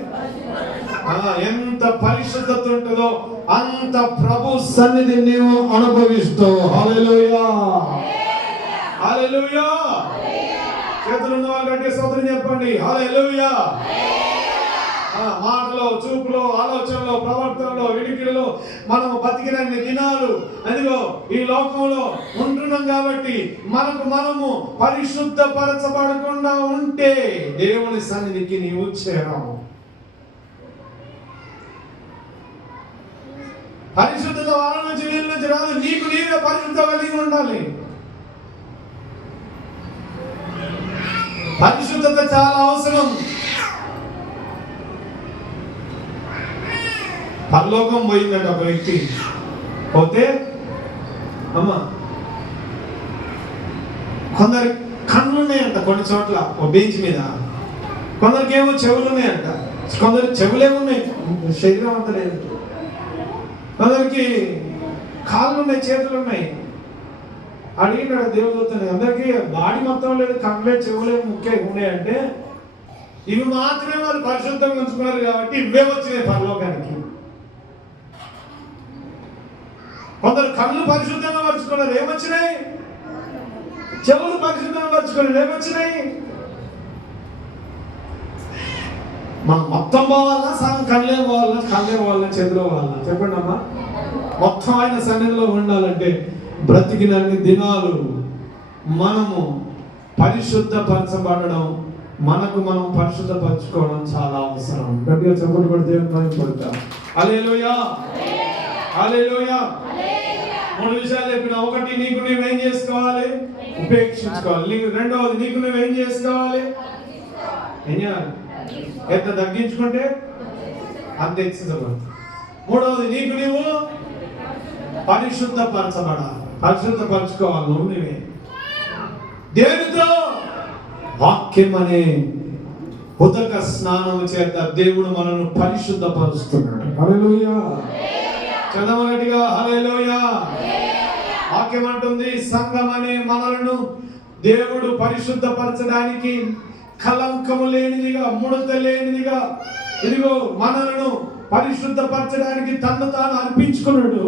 ఎంత పరిశుద్ధత ఉంటుందో అంత ప్రభు సన్నిధి నీవు అనుభవిస్తావు. హల్లెలూయా, హల్లెలూయా. చేతులు ఉన్న వాళ్ళు గట్టిగా స్తోత్రం చెప్పండి. హల్లెలూయా. మాటలో, చూపులో, ఆలోచనలో, ప్రవర్తనలో, వినికిడిలో మనము బతికినన్ని దినాలు అదిగో ఈ లోకంలో ఉంటున్నాం కాబట్టి మనకు మనము పరిశుద్ధపరచబడకుండా ఉంటే దేవుని సన్నిధికి నీవు చేరావు. పరిశుద్ధత వాళ్ళ నుంచి వీళ్ళ నుంచి రాదు, నీకు నీవే పరిశుద్ధత కలిగి ఉండాలి. పరిశుద్ధత చాలా అవసరం. పరలోకం పోయిందంట ఒక వ్యక్తి, పోతే అమ్మ కొందరి కళ్ళు ఉన్నాయంట కొన్ని చోట్ల, ఓ బెంచ్ మీద, కొందరికి ఏమో చెవులు ఉన్నాయంట, కొందరు చెవులేమున్నాయి, శరీరం అంతా లేదు, కొందరికి కాళ్ళు ఉన్నాయి, చేతులు ఉన్నాయి. అడిగినాడు దేవుడు, అందరికీ బాడీ మొత్తం లేదు, కళ్ళే చెవులే ముఖ్యంగా ఉన్నాయంటే ఇవి మాత్రమే వాళ్ళు పరిశుద్ధంగా ఉంచుకున్నారు కాబట్టి ఇవే వచ్చినాయి పరలోకానికి. కొందరు కళ్ళు పరిశుద్ధంగా పరుచుకున్నారు, ఏమొచ్చినాయి? చెవులు పరిశుద్ధంగా పరుచుకున్నారు, ఏమొచ్చినాయి? మనం మొత్తం పోవాలా, సగం కళ్ళే పోవాలా, కళ్ళే పోవాలా, చేతిలో పోవాలా? చెప్పండి అమ్మా. మొత్తం ఆయన సన్నిధిలో ఉండాలంటే బ్రతికినన్ని దినాలు మనము పరిశుద్ధపరచబడడం, మనకు మనం పరిశుద్ధపరచుకోవడం చాలా అవసరం. గట్టిగా చెప్పండి, పడితే పడతాం. హల్లెలూయా, హల్లెలూయా. 3 విషయాలు చెప్పిన. ఒకటి, నీకు నువ్వేం చేసుకోవాలి? ఉపేక్షించుకోవాలి. రెండవది, నీకు నువ్వేం చేసుకోవాలి? ఏం చేయాలి? ఎంత తగ్గించుకుంటే అంత హెచ్చించబడుతుంది. మూడవది, నీకు నువ్వు పరిశుద్ధపరచబడాలి, పరిశుద్ధపరచుకోవాలి. నువ్వే దేవునితో వాక్యం అనే ఉదక స్నానం చేత దేవుడు మనల్ని పరిశుద్ధపరుస్తున్నాడు. హల్లెలూయా. చదవనట్టుగా హల్లెలూయా. వాక్యం అంటుంది, సంఘం అనే మనలను దేవుడు పరిశుద్ధపరచడానికి కలంకము లేనిదిగా, ముడత లేనిదిగా, ఇదిగో మనలను పరిశుద్ధపరచడానికి తను తాను అర్పించుకున్నాడు.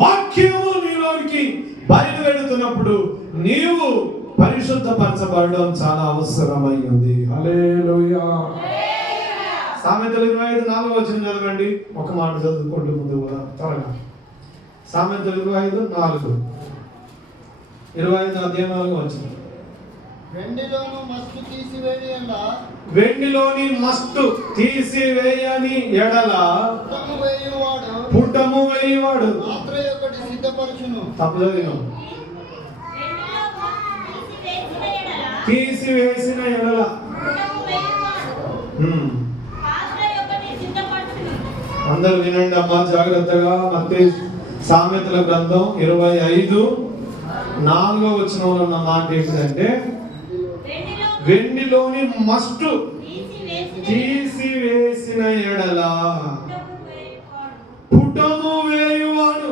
వాక్యము నీలోనికి బయలువెడుతున్నప్పుడు నీవు పరిశుద్ధపరచబడడం చాలా అవసరమై ఉంది. హల్లెలూయా. సామెతలు 25:4 చదవండి. ఒక మాట చదువుకోండి ముందు కూడా త్వరగా. సామెతలు 25:4, 25 అధ్యాయం 4. వెండిలోని మస్తు తీసివేయని ఎడల పుటము వేయువాడు తప్పదు. తీసివేసిన ఎడల అందరూ వినండి అమ్మా జాగ్రత్తగా. మత్తయి సామెతల గ్రంథం 25:4 ఉన్న మాట ఏంటంటే, వెండిలోని మస్టు తీసివేసిన ఎడల పుటము వేయువాడు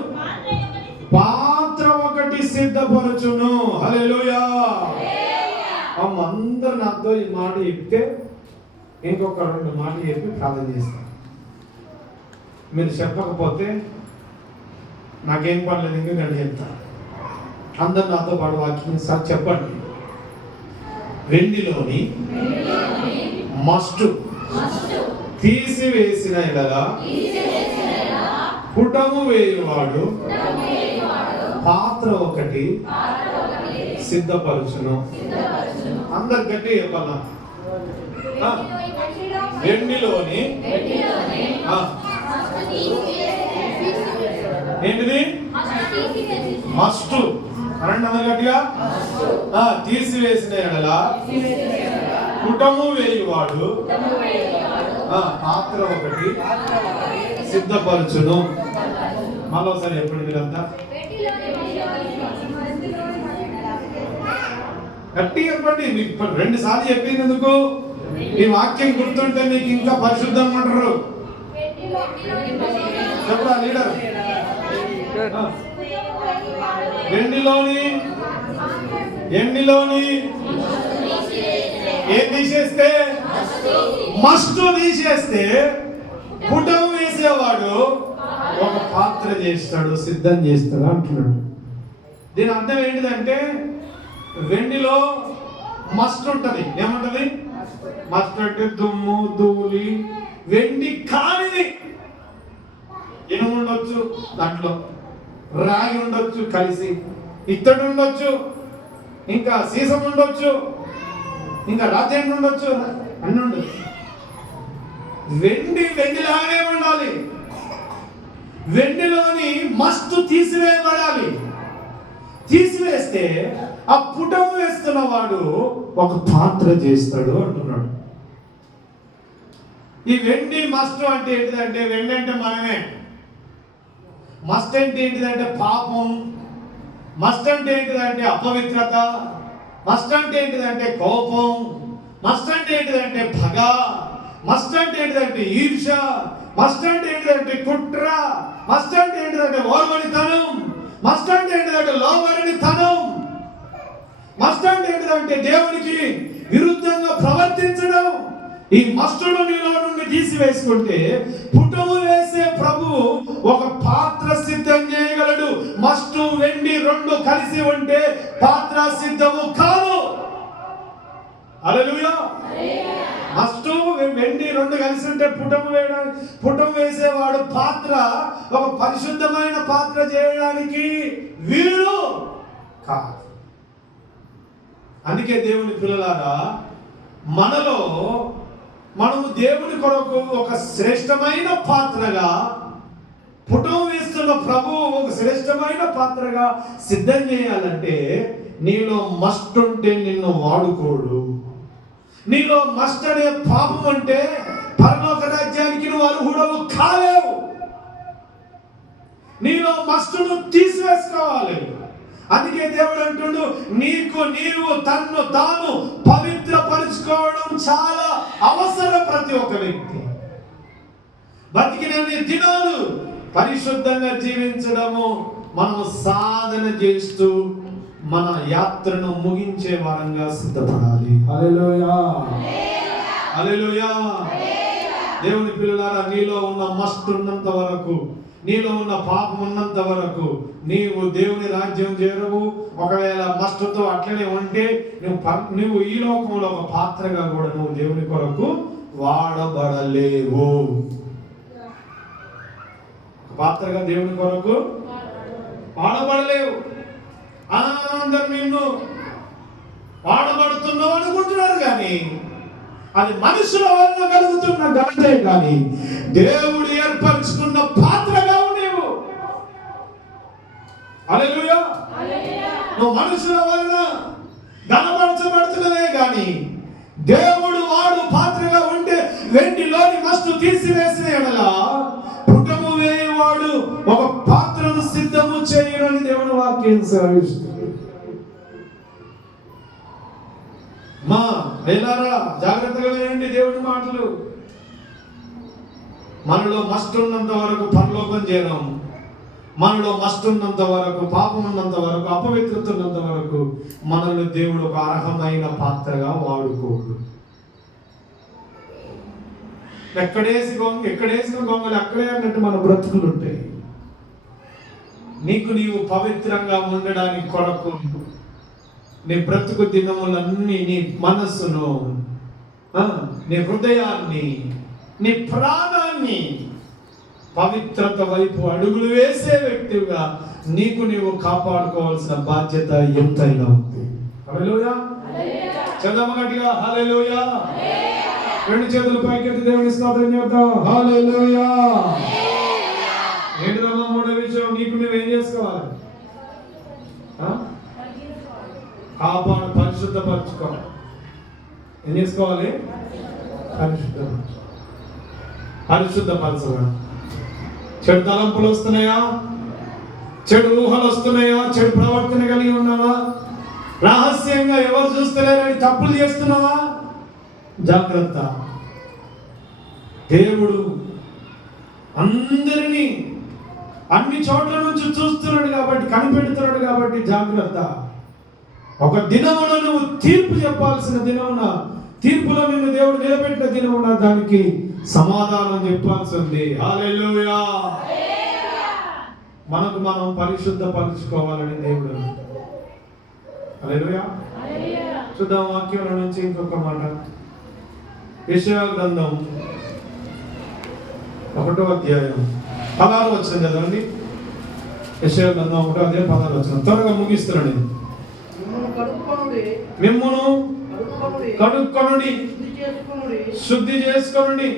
పాత్ర ఒకటి సిద్ధపరచును. హల్లెలూయా. అందరు నాతో ఈ మాట చెప్తే ఇంకొక 2 మాటలు చెప్పి ప్రార్థన చేస్తాను. మీరు చెప్పకపోతే నాకేం పర్లేదు, ఇంకా నేను చెప్తా. అందరు నాతో పాటు వాక్యం సార్ చెప్పండి. వెండిలోని మస్టు తీసివేసిన ఎడల పుటము వేయువాడు పాత్ర ఒకటి సిద్ధపరచును. అందరు గట్టి చెప్పాల. వెండిలోని ఏంటిది? మస్టు. అనండి అందరు గట్టిగా. తీసివేసిన ఎడల పుటము వేయువాడు పాత్ర ఒకటి సిద్ధపరచును. మరోసారి చెప్పండి మీరంతా గట్టి చెప్పండి. మీకు 2 సార్లు చెప్పినందుకు ఈ వాక్యం గుర్తుంటే మీకు ఇంకా పరిశుద్ధంగా ఉంటారు. చెప్పరా లీడర్? ఎండిలోని ఏం తీసేస్తే? మస్టు తీసేస్తే పుటం వేసేవాడు ఒక పాత్ర చేస్తాడు, సిద్ధం చేస్తాడు అంటున్నాడు. దీని అర్థం ఏంటిదంటే వెండిలో మస్ట్ ఉంటది. ఏముంటది? మస్ట్ అంటే దుమ్ము ధూళి. వెండి కానిది ఇనుము ఉండొచ్చు, దాంట్లో రాగి ఉండొచ్చు కలిసి, ఇత్తడి ఉండొచ్చు, ఇంకా సీసం ఉండొచ్చు, ఇంకా రాజేంద్ర ఉండొచ్చు, అన్ని ఉండొచ్చు. వెండిలానే ఉండాలి. వెండిలోని మస్తు తీసివేయబడాలి. తీసివేస్తే ఆ పుటం వేస్తున్న వాడు ఒక పాత్ర చేస్తాడు అంటున్నాడు. ఈ వెండి మస్తు అంటే ఏంటిదంటే, వెండి అంటే మనమే. మస్ట్ అంటే ఏంటిదంటే పాపం. మస్ట్ అంటే ఏంటిదంటే అపవిత్రత. మస్ట్ అంటే ఏంటిదంటే కోపం. మస్ట్ అంటే ఏంటిదంటే పగ. మస్ట్ అంటే ఏంటిదంటే ఈర్ష. మస్ట్ అంటే ఏంటిదంటే కుట్ర. మస్ట్ అంటే ఏంటిదంటే ఓర్వనితనం. మస్ట్ అంటే ఏంటిదంటే లోబడినితనం. మస్ట్ అంటే ఏంటిదంటే దేవునికి విరుద్ధంగా ప్రవర్తించడం. ఈ మస్టును నీలో నుండి తీసివేసుకుంటే పుటము వేసే ప్రభువు ఒక పాత్ర సిద్ధం చేయగలడు. మస్టు వెండి 2 కలిసి ఉంటే పాత్ర సిద్ధము కాదు. హల్లెలూయా. మస్టు వెండి 2 కలిసి ఉంటే పుటము వేసేవాడు పాత్ర ఒక పరిశుద్ధమైన పాత్ర చేయడానికి వీలు కాదు. అందుకే దేవుని పిల్లలారా, మనము దేవుని కొరకు ఒక శ్రేష్టమైన పాత్రగా, పుటం వేస్తున్న ప్రభువు ఒక శ్రేష్టమైన పాత్రగా సిద్ధం చేయాలంటే నీలో మస్ట్ ఉంటే నిన్ను వాడుకోడు. నీలో మస్ట్ అనే పాపం అంటే పరలోక రాజ్యానికి నువ్వు అర్హుడవు కాలేవు. నీలో మస్టును తీసివేసుకోవాలి. అందుకే దేవుడు అంటుడు, నీవు తన్ను తాను పవిత్రపరుచుకోవడం చాలా అవసరం. ప్రతి ఒక్క వ్యక్తి బతికినన్ని దినాలు పరిశుద్ధంగా జీవించడము మనము సాధన చేస్తూ మన యాత్రను ముగించే వారంగా సిద్ధపడాలి. హల్లెలూయా, హల్లెలూయా. దేవుని పిల్లలారా, నీలో ఉన్న మస్ట్ ఉన్నంత వరకు, నీలో ఉన్న పాపం ఉన్నంత వరకు నీవు దేవుని రాజ్యం చేరవు. ఒకవేళ మస్టుతో అట్లనే ఉంటే నువ్వు ఈ లోకంలో ఒక పాత్రగా కూడా నువ్వు దేవుని కొరకు వాడబడలేవు. పాత్రగా దేవుని కొరకు వాడబడలేవు. అందరు నిన్ను వాడబడుతున్నావు అనుకుంటున్నారు, కానీ అది మనుషుల వలన కలుగుతున్న ఘనతే కానీ దేవుడు ఏర్పరచుకున్న పాత్రగా నీవు. హల్లెలూయా. నువ్వు మనుషుల వలన ఘనపరచబడుతున్నదే కానీ దేవుడు వాడు పాత్రగా ఉంటే వెండిలోని మస్తు తీసివేసిన ఎడల పుటము వేయువాడు ఒక పాత్రను సిద్ధము చేయనని దేవుని వాక్యం సెలవిస్తుంది. మా వేలారా, జాగ్రత్తగా వినండి దేవుని మాటలు. మనలో మస్ట్ ఉన్నంత వరకు పరలోకం చేరాం. మనలో మస్ట్ ఉన్నంత వరకు, పాపం ఉన్నంత వరకు, అపవిత్రత ఉన్నంత వరకు మనల్ని దేవుడు ఒక అర్హమైన పాత్రగా వాడుకోడు. ఎక్కడేసిన గొంగలు అక్కడే అన్నట్టు మన బ్రతుకులు ఉంటాయి. నీకు నీవు పవిత్రంగా ఉండడానికి కొరకు నీ బ్రతుకు దినములన్నీ నీ మనస్సును, నీ హృదయాన్ని, నీ ప్రాణాన్ని పవిత్రత వైపు అడుగులు వేసే వ్యక్తిగా నీకు నీవు కాపాడుకోవాల్సిన బాధ్యత ఎంతైనా ఉంది. హల్లెలూయా. చదవ గట్టిగా హల్లెలూయా. రెండు చేతులు పైకెత్తి దేవుని స్తోత్రం చేద్దాం. హల్లెలూయా. ఏంటిదమ్మా మూడో విషయం? నీకు నువ్వేం చేసుకోవాలి? కాపాడు, పరిశుద్ధపరచుకోవాలి. ఏం చేసుకోవాలి? పరిశుద్ధపరచడం. చెడు తలంపులు వస్తున్నాయా? చెడు ఊహలు వస్తున్నాయా? చెడు ప్రవర్తన కలిగి ఉన్నావా? రహస్యంగా ఎవరు చూస్తలేరని తప్పులు చేస్తున్నావా? జాగ్రత్త. దేవుడు అందరినీ అన్ని చోట్ల నుంచి చూస్తున్నాడు కాబట్టి, కనిపెడుతున్నాడు కాబట్టి జాగ్రత్త. ఒక దినమున నువ్వు తీర్పు చెప్పాల్సిన దినమున, తీర్పులో నిన్ను దేవుడు నిలబెట్టిన దినమున దానికి సమాధానం చెప్పాల్సి ఉంది. హల్లెలూయా. మనకు మనం పరిశుద్ధపరచుకోవాలని దేవుడు. హల్లెలూయా. చూద్దాం వాక్యం నుంచి ఇంకొక మాట. యెషయా గ్రంథం 1వ అధ్యాయం 16వ వచనం చదవండి. యెషయా గ్రంథం 1వ అధ్యాయం 16వ వచనం. త్వరగా ముగిస్తున్నాను. మిమ్మును కడుక్కొనుడి, శుద్ధి చేసుకొనుడి.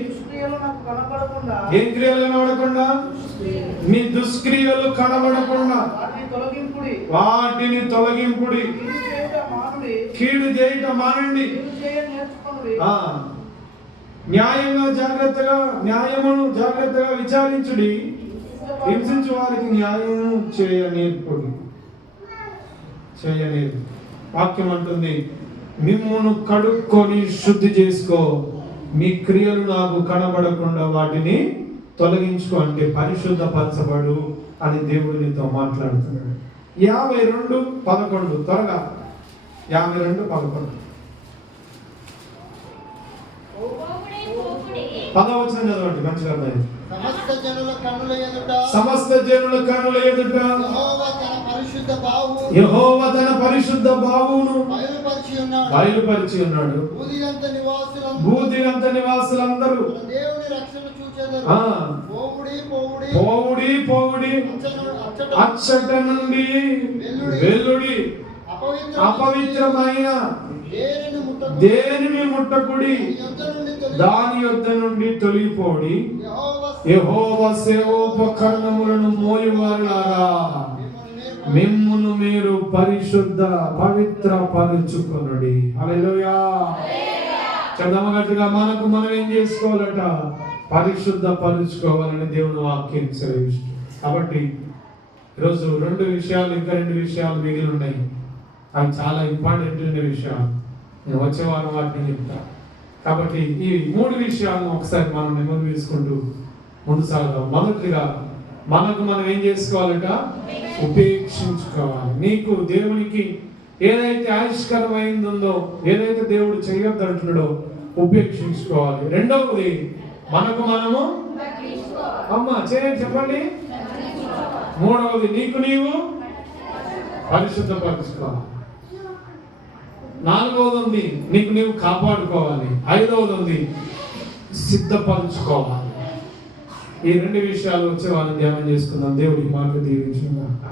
ఏం క్రియలు కనబడకుండా? మీ దుష్క్రియలు కనబడకుండా వాటిని తొలగింపుడి. కీడు చేయుట మానండి. న్యాయమును జాగ్రత్తగా విచారించుడి. హింసించు వారికి న్యాయము చేయనేర్పుడి. వాక్యం అంటుంది, మిమ్మును కడుక్కొని శుద్ధి చేసుకో, మీ క్రియలు నాకు కనబడకుండా వాటిని తొలగించుకో అంటే పరిశుద్ధపరచబడు అని దేవుడు నీతో మాట్లాడుతున్నాడు. 52:11 త్వరగా 52:11 పదవచనం చదవండి, మంచిగా అర్థమైంది. సమస్త జనుల కన్నుల ఎదుట యెహోవా తన పరిశుద్ధ బాహువును బయలుపరిచి ఉన్నాడు. భూదిగంత నివాసులందరూ పోవుడి పోవుడి, అచ్చట నుండి వెల్లుడి, అపవిత్రమైన దేనిని ముట్టకుడి, దాని యొద్ద నుండి తొలగిపోడి. యెహోవా సేవోపకరణములను మోయువారులారా, మిమ్మును మీరు పవిత్ర పరచుకొనుడి. హల్లెలూయా. చదవగట్టుగా మనకు మనం ఏం చేసుకోవాలట? పరిశుద్ధ పరుచుకోవాలని దేవుని వాక్యం సెలవిస్తుంది. కాబట్టి ఈరోజు రెండు విషయాలు మిగిలి ఉన్నాయి. అవి చాలా ఇంపార్టెంట్ విషయాలు. నేను వచ్చే వారం వాటిని చెప్తా. కాబట్టి ఈ 3 విషయాలను ఒకసారి మనం నెమరు వేసుకుంటూ ముందు సాగుదాం. మొదటిగా మనకు మనం ఏం చేసుకోవాలట? ఉపేక్షించుకోవాలి. నీకు దేవునికి ఏదైతే ఆయుష్కరమైందో, ఏదైతే దేవుడు చేయొద్దు అంటున్నాడో ఉపేక్షించుకోవాలి. రెండవది మనకు మనము చెప్పండి. మూడవది నీకు నీవు పరిశుద్ధపరచుకోవాలి. నాలుగవది ఉంది నీకు నీవు కాపాడుకోవాలి. ఐదవది ఉంది సిద్ధపరచుకోవాలి. ఈ 2 విషయాలు వచ్చే వాళ్ళని ధ్యానం చేసుకుందాం. దేవుడికి మాకు దీవించుగాక.